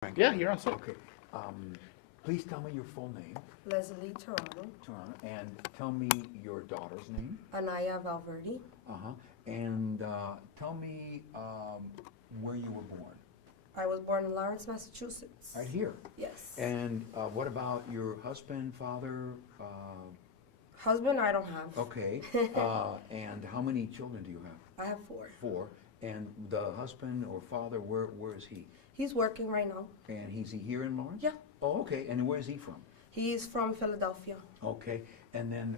Frank. Yeah, you're all set. Okay. Please tell me your full name, Leslie Toronto, Toronto, and tell me your daughter's name. Anaya Valverde, Uh-huh. And tell me where you were born. I was born in Lawrence, Massachusetts. Right here. Yes. And what about your husband, father? Husband, I don't have. Okay. And how many children do you have? I have 4. 4. And the husband or father, where is he? He's working right now. And is he here in Lawrence? Yeah. Oh, okay. And where is he from? He's from Philadelphia. Okay. And then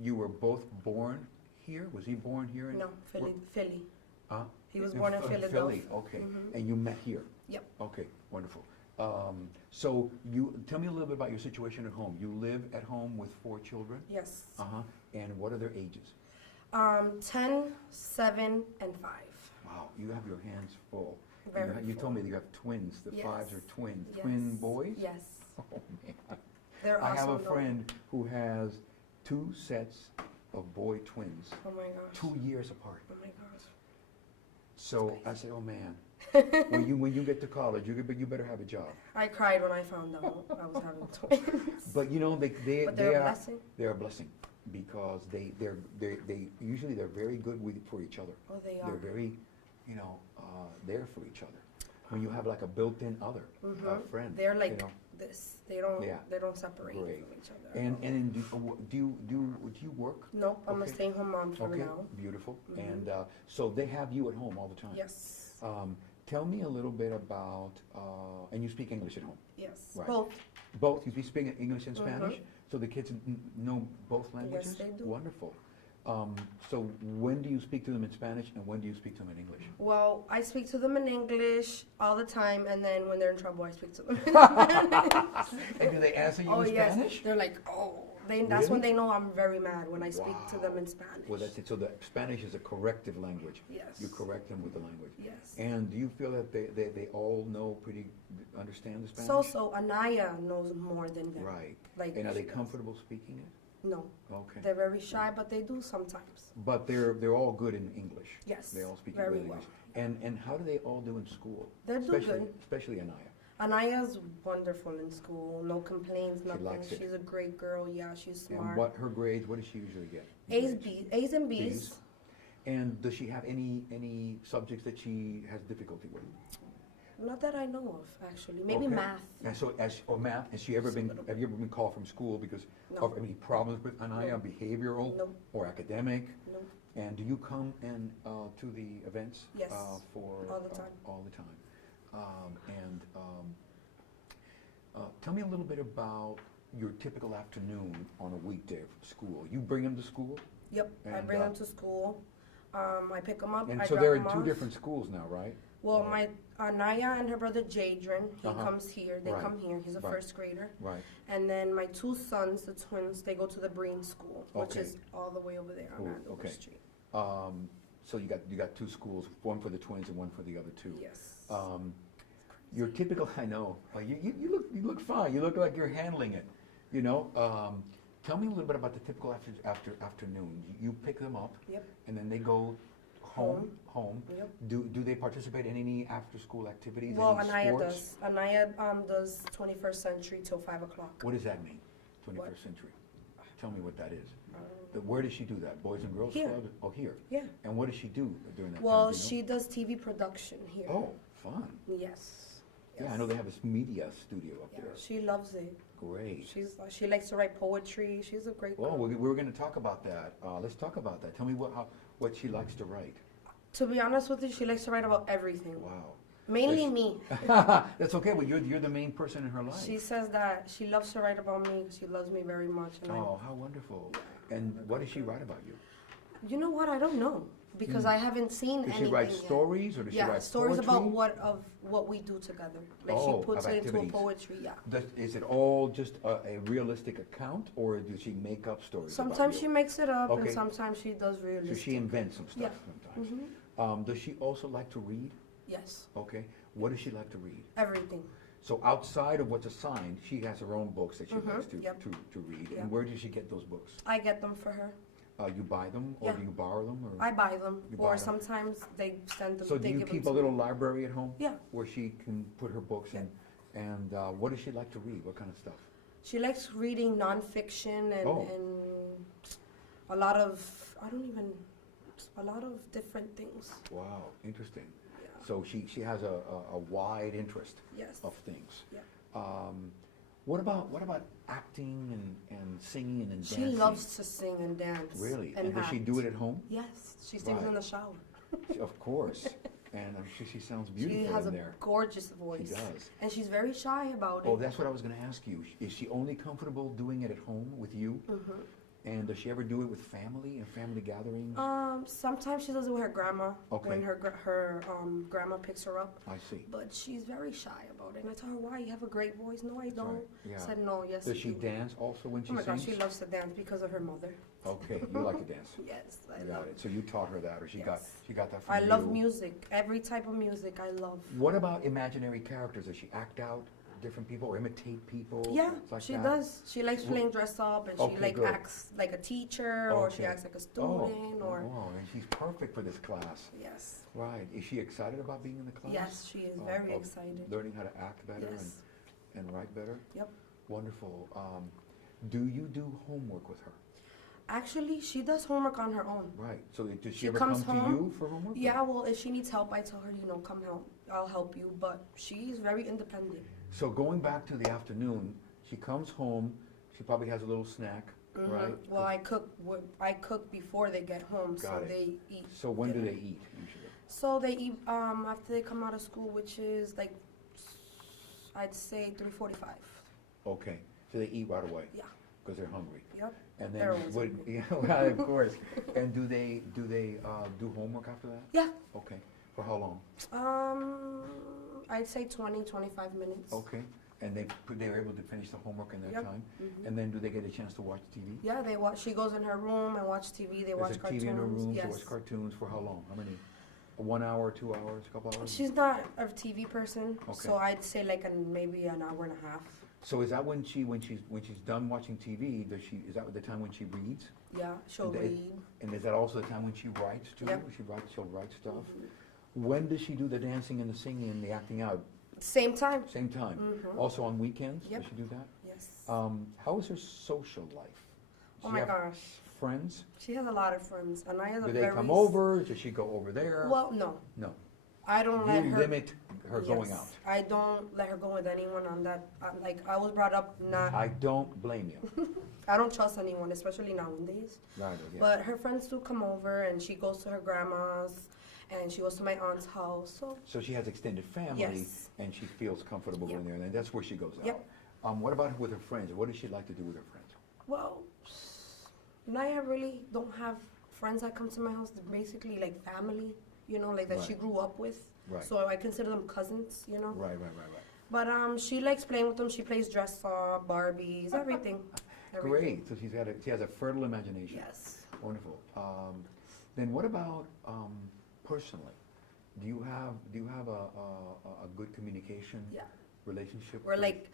you were both born here? Was he born here? No, Philly. Huh? He was born in Philadelphia. Philly, okay. And you met here? Yep. Okay, wonderful. So tell me a little bit about your situation at home. You live at home with 4 children? Yes. Uh-huh. And what are their ages? 10, 7, and 5. Wow, you have your hands full. Very You full. told me that you have twins. The Yes. 5s are twins. Yes. Twin boys? Yes. Oh, man. They're I have a awesome, though. friend who has 2 sets of boy twins, Oh my gosh. 2 years apart. Oh my gosh. So I say, oh man, when you get to college, you better have a job. I cried when I found out I was having twins. But you know, But they they're a are blessing. they're a blessing because they usually they're very good for each other. Oh, they are. They're very, there for each other. When you have like a built-in other, a friend. They're like you know. this. They don't. Yeah. They don't separate Great. from each other. And do you work? Nope, I'm a Okay. stay-home mom for Okay, now. beautiful. And so they have you at home all the time. Yes. Tell me a little bit about, and you speak English at home? Yes. Right. Both. Both? You speak English and Spanish? So the kids know both languages? they do. Wonderful. So when do you speak to them in Spanish and when do you speak to them in English? Well, I speak to them in English all the time, and then when they're in trouble, I speak to them in Spanish. And do they answer you Oh in yes, Spanish? they're like, oh. That's when Really? they know I'm very mad when I speak to them Wow. in Spanish. Well, that's it. So the Spanish is a corrective language. Yes. You correct them with the language. Yes. And do you feel that they all understand the Spanish? So Anaya knows more than them. Right. Like. And are they she does. comfortable speaking it? No. Okay. They're very shy, but they do sometimes. But they're all good in English. Yes, They all speak very good well. English. And how do they all do in school? They do good. Especially Anaya. Anaya's wonderful in school. No complaints, nothing. likes it. She's a great girl. Yeah, she's smart. And what her grades? What does she usually get? A's and B's. B's. And does she have any subjects that she has difficulty with? Not that I know of, actually. Maybe Okay. math. And so, math, have you ever been called from school because No. of any problems with Anaya, No. behavioral No. or academic? No. And do you come to the events? Yes, For all the time. all the time. Tell me a little bit about your typical afternoon on a weekday of school. You bring them to school? Yep, I And, bring them to school. I pick them up. And I so drop they're in them 2 off. different schools now, right? Well, my Anaya and her brother Jadron, he Uh-huh. comes here. They Right. come here. He's a Right. 1st grader. Right. And then my 2 sons, the twins, they go to the Breen School, which Okay. is all the way over there Cool, on Andover okay. Street. So you got 2 schools, one for the twins and one for the other 2. Yes. Your typical, I know, you look fine. You look like you're handling it. Tell me a little bit about the typical afternoon. You pick them up, Yep. and then they go home. Yep. Do they participate in any after-school activities? Well, any Anaya sports? does. Anaya does 21st century till 5 o'clock. What does that mean? 21st century. Tell me what that is. Where does she do that? Boys and Girls Here. Club? Oh, here. Yeah. And what does she do during that Well, time? Do you know? she does TV production here. Oh, fun. Yes. Yeah, I know they have this media studio up Yeah, there. she loves it. Great. She likes to write poetry. She's a great girl. Well, we're going to talk about that. Let's talk about that. Tell me what she likes to write. To be honest with you, she likes to write about everything. Wow. Mainly me. That's okay. Well, you're the main person in her life. She says that she loves to write about me because she loves me very much. And Oh, how wonderful. And what does she write about you? you know what? I don't know because I haven't seen Does she anything write yet. stories or does she write stories poetry? about what we do together. Like Oh, she puts of it into a activities. poetry. Yeah. Is it all just a realistic account or does she make up stories about Sometimes you? she makes it up, Okay. and sometimes she does So realistic. she invents some Yeah. stuff sometimes. Does she also like to read? Yes, Okay. What does she like to read? everything. So outside of what's assigned, she has her own books that she likes Yep. to read. Yep. And where does she get those books? I get them for her. You buy them, or Yeah. do you borrow them, or? I buy them, You buy or them. sometimes they send them. So do they you give keep a them to little me. library at home? Yeah. Where she can put her books in? And what does she like to read? What kind of stuff? She likes reading nonfiction and, Oh. and a lot of a lot of different things. Wow, interesting. Yeah. So she has a wide interest Yes. of things. Yeah. What about acting and singing and She dancing? loves to sing and dance. Really? And does she act. do it at home? Yes, she sings Right. in the shower. Of course. And I'm sure she sounds She beautiful has in a there. gorgeous voice. She does. And she's very shy about Oh, it. that's what I was going to ask you. Is she only comfortable doing it at home with you? Mhm. And does she ever do it with family and family gatherings? Sometimes she does it with her grandma Okay. when her grandma picks her up. I see. But she's very shy about it. And I tell her, why? You have a great voice. No, I That's don't. right. Yeah. I said, no, yes, Does I she do. dance also when she Oh my gosh, sings? she loves to dance because of her mother. Okay, you like to dance. Yes, I Got love it. So you taught her that, or she got that from I you? love music. Every type of music I love. What about imaginary characters? Does she act out different people or imitate people? Yeah, It's like she that? does. She likes playing dress up, and she Okay, good. acts like a teacher, or she Okay. acts like a student, or and she's perfect for this class. yes, Right. Is she excited about being in the class? yes, she is Oh, very oh, excited. Learning how to act better Yes, and write better? Yep. Wonderful. Do you do homework with her? actually, she does homework on her own. Right. So does she She ever comes come to home. you for homework? Yeah, well, if she needs help, I tell her, come help. I'll help you. But she's very independent. So going back to the afternoon, she comes home, she probably has a little snack, Mhm. right? Well, I cook before they get home, so Got it. they eat. So when do dinner. they eat usually? So they eat after they come out of school, which is like I'd say 3:45. Okay, so they eat right away? Yeah. Because they're hungry. Yep. And They're then, always what, hungry. yeah, well, of course. And do they do homework after that? Yeah. Okay, for how long? I'd say 20, 25 minutes. Okay, and they're able to finish the homework in their Yep. time? Mhm. And then do they get a chance to watch TV? Yeah, they watch. She goes in her room and watch TV. They watch There's a cartoons. TV in her room, Yes. they watch cartoons for how long? How many? 1 hour, 2 hours, a couple hours? She's not a TV person, so Okay. I'd say like maybe an hour and a half. So is that when she's done watching TV, is that the time when she reads? Yeah, she'll And they- read. And is that also the time when she writes too? Yep. She'll write stuff? Mhm. When does she do the dancing and the singing and the acting out? Same time. Same time? Mhm. Also on weekends? Yep. Does she do that? Yes. How is her social life? Oh She my have gosh, Friends? she has a lot of friends, and I have a Do very. they come over? Does she go over there? Well, no, No. I don't let You her. limit her going Yes. out. I don't let her go with anyone on that. Like I was brought up not. I don't blame you. I don't trust anyone, especially nowadays. Right, yeah. But her friends do come over, and she goes to her grandma's, and she goes to my aunt's house. So So she has extended family, Yes. and she feels comfortable Yep. going there, and that's where she goes out. Yep. What about with her friends? What does she like to do with her friends? well, I really don't have friends that come to my house. They're basically like family, like that she Right. grew up with. Right. So I consider them cousins, Right. But she likes playing with them. She plays dress up, Barbies, everything. Great. So she has a fertile imagination. Yes. Wonderful. Then what about personally? Do you have a good communication Yeah. relationship? We're like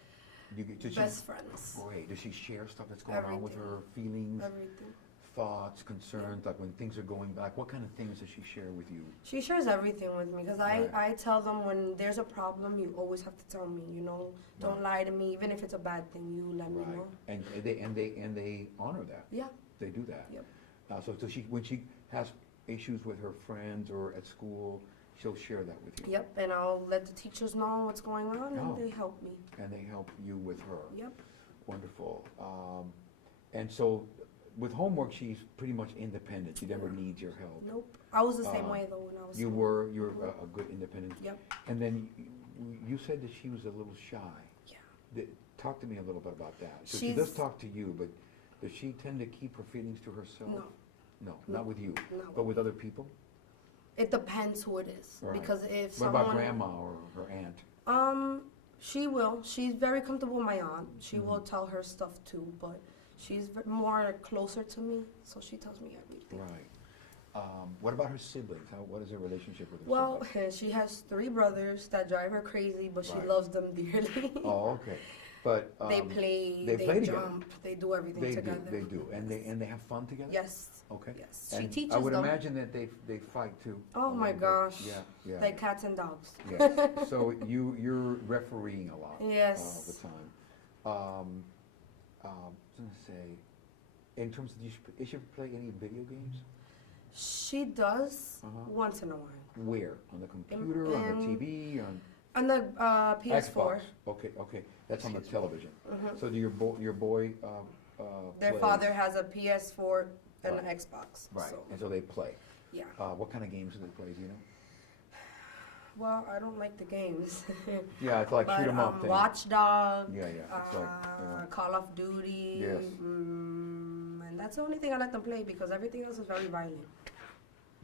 does she- best friends. Great. Does she share stuff that's going on with Everything. her feelings, Everything. thoughts, concerns, like when things are going back? What kind of things does she share with you? She shares everything with me because Right. I tell them when there's a problem, you always have to tell me. Don't lie to me, even if it's a bad thing. You let me know. And they honor that. Yeah. They do that. Yep. So when she has issues with her friends or at school, she'll share that with you. Yep. And I'll let the teachers know what's going on, Oh. and they help me. And they help you with her. Yep. Wonderful. And so with homework, she's pretty much independent. She never Yeah. needs your help. Nope. I was the same Uh, way though when I was. You're small. a good independent. Yep. And then you said that she was a little shy. Yeah. Talk to me a little bit about that. So she does talk to you, but does she tend to keep her feelings to herself? No. No, No. not with you, No. but with other people? It depends who it is. Right. Because if What someone. about grandma or her aunt? She will. She's very comfortable with my aunt. She Mhm. will tell her stuff too, but she's more closer to me, so she tells me everything. Right. What about her siblings? What is her relationship with her Well, siblings? she has 3 brothers that drive her crazy, but she Right. loves them dearly. Oh, okay. But They play, they they play together. jump, they do everything They together. do, they do, and they have fun together. Yes. Okay. Yes. She And teaches I would them. imagine that they fight too. Oh a my little bit. gosh. Yeah, yeah. Like cats and dogs. Yes. So you're refereeing a lot. Yes. All the time. I was gonna say, in terms of, does she play any video games? She does once in a while. Where? On the computer, on the TV, On the PS4. Xbox? Okay. That's on the television. So do your boy Their plays? father has a PS4 and Right. an Xbox. Right, So, and so they play. yeah. What kind of games do they play, do you know? Well, I don't like the games. Yeah, it's like but, shoot 'em up thing. Watchdog. Yeah, it's like, Call of Duty. Yes. And that's the only thing I let them play because everything else is very violent.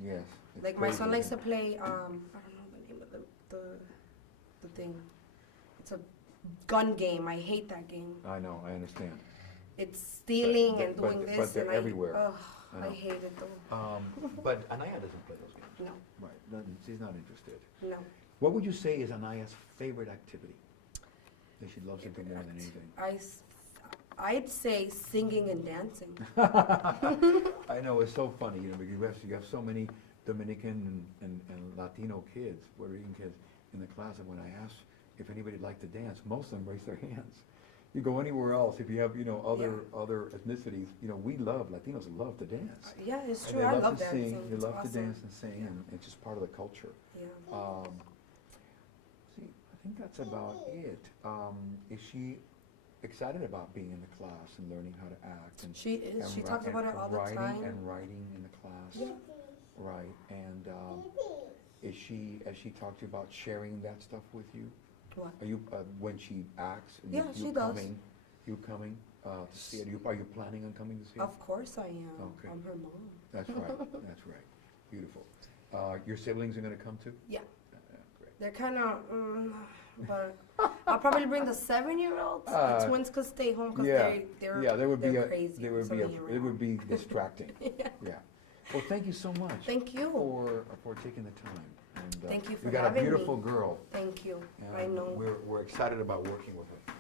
yes. it's Like my son crazy, likes to isn't play. I don't know the name of the thing. It's a gun game. I hate that game. it? I know, I understand. It's stealing But- and but- doing but this. they're and everywhere. I know. hate it though. But Anaya doesn't play those games. No, Right, she's not interested. no. What would you say is Anaya's favorite activity? That she loves to do more than anything. I'd say singing and dancing. I know, it's so funny, because you have so many Dominican and Latino kids, Puerto Rican kids in the class, and when I ask if anybody'd like to dance, most of them raise their hands. You go anywhere else, if you have, other ethnicities, Latinos love to dance. Yeah, it's And true. they I love love to dancing. sing, they It's love to awesome. dance and sing, and it's just part of the culture. Yeah. See, I think that's about it. Is she excited about being in the class and learning how to act? And She is. She ri- talks about it all the writing time. And writing in the class. Yeah. Right, and has she talked to you about sharing that stuff with you? What? Are you, when she acts? And Yeah, you she does. You coming to see it? Are you planning on coming to see it? Of course I am. Okay. I'm her mom. That's right, that's right. Beautiful. Your siblings are gonna come too? Yeah. Great. They're kind of, but I'll probably bring the 7-year-olds. The twins could stay home because they're there would be they're crazy. it would be distracting. Yeah. Yeah. Well, thank you so much. Thank you. For taking the time. And, Thank you for you got having a beautiful me. girl. Thank you. And I know. We're excited about working with her.